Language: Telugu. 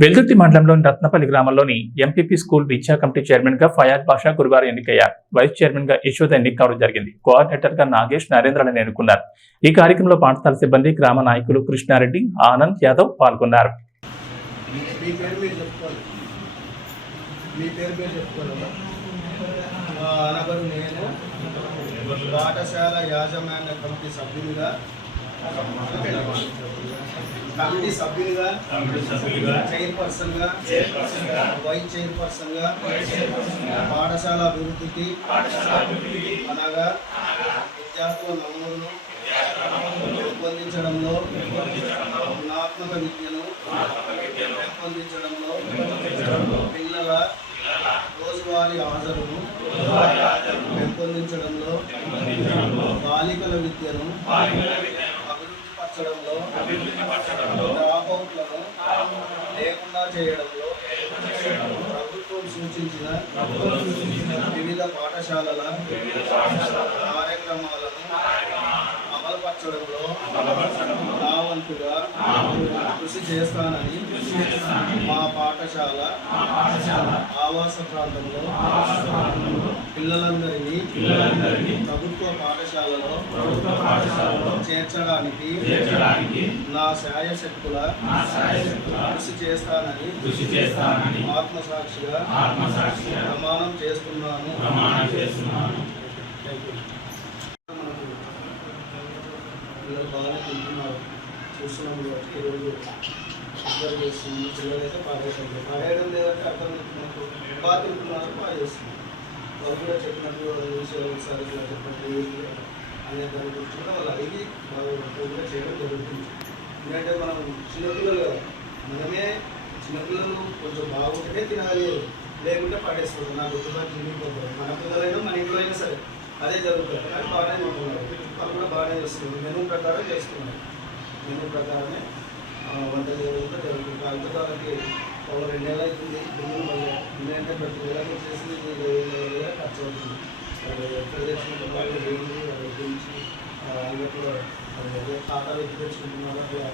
వెల్దుర్తి మండలంలోని రత్నపల్లి గ్రామంలోని ఎంపీపీ స్కూల్ విద్యా కమిటీ చైర్మన్గా ఫయాజ్ బాషా గురువారం ఎన్నికయ్యారు. వైస్ చైర్మన్గా యశోద ఎన్నిక కావడం జరిగింది. కోఆర్డినేటర్గా నాగేష్ నరేంద్రలను ఎన్నుకున్నారు. ఈ కార్యక్రమంలో పాఠశాల సిబ్బంది గ్రామ నాయకులు కృష్ణారెడ్డి ఆనంద్ యాదవ్ పాల్గొన్నారు. మీ మీ పేరు మీరు చెప్పుకోవాలమ్మా ఆ, అనబడు నేను పాఠశాల కమిటీ కమిటీ వైస్ చైర్పర్సన్గా పాఠశాల అభివృద్ధికి అనగా విద్యార్థుల నమోదును రూపొందించడంలో గుణాత్మక విద్యను పెంపొందించడంలో పిల్లల రోజువారీ హాజరును పెంపొందించడంలో బాలికల విద్యను లేకుండా చేయడంలో ప్రభుత్వం సూచించిన వివిధ పాఠశాలల కార్యక్రమాలను అమలుపరచడంలో వంతుగా కృషి చేస్తానని మా పాఠశాల ఆవాస ప్రాంతంలో పిల్లలందరినీ ప్రభుత్వ పాఠశాలలో చేర్చడానికి నా శాయశక్తుల కృషి చేస్తానని ఆత్మసాక్షిగా ప్రమాణం చేస్తున్నాను పిల్లలు బాగానే తింటున్నారు చూస్తున్నాం కాబట్టి ఈరోజు అబ్జర్వ్ చేస్తుంది పిల్లలైతే అయితే పాడేయడం పాడేయడం లేదంటే అర్థం మనకు బాగా తింటున్నారు బాగా చేస్తుంది వాళ్ళు కూడా చెప్పినట్టు విషయాలు ఒకసారి ఇలా చెప్పినట్టు అనే దాని గురించి కూడా వాళ్ళు అడిగి వాళ్ళు కూడా చేయడం జరుగుతుంది. ఎందుకంటే మనం చిన్నపిల్లలు మనమే చిన్నపిల్లలు కొంచెం బాగుంటేనే తినాలి లేకుంటే పడేస్తారు నాకు ఒకసారి చిరిగిపోతారు మన పిల్లలైనా మన ఇంట్లో అయినా సరే అదే జరుగుతుంది. కానీ బాగానే ఉంటున్నారు. వాళ్ళు కూడా బాగానే చేస్తున్నారు. మెనూ ప్రకారం చేస్తున్నారు. దీని ప్రకారమే వంట చేయడంలో జరుగుతుంది ఒక రెండు నెలలు అవుతుంది. బిల్లులు మళ్ళీ ఎందుకంటే ప్రతి నెలకు వచ్చేసి ఇరవై ఖర్చు అవుతుంది. ప్రదక్షిణ వాళ్ళు గురించి ఖాతాలు ఎక్కువ పెట్టుకుంటున్నారు అట్లా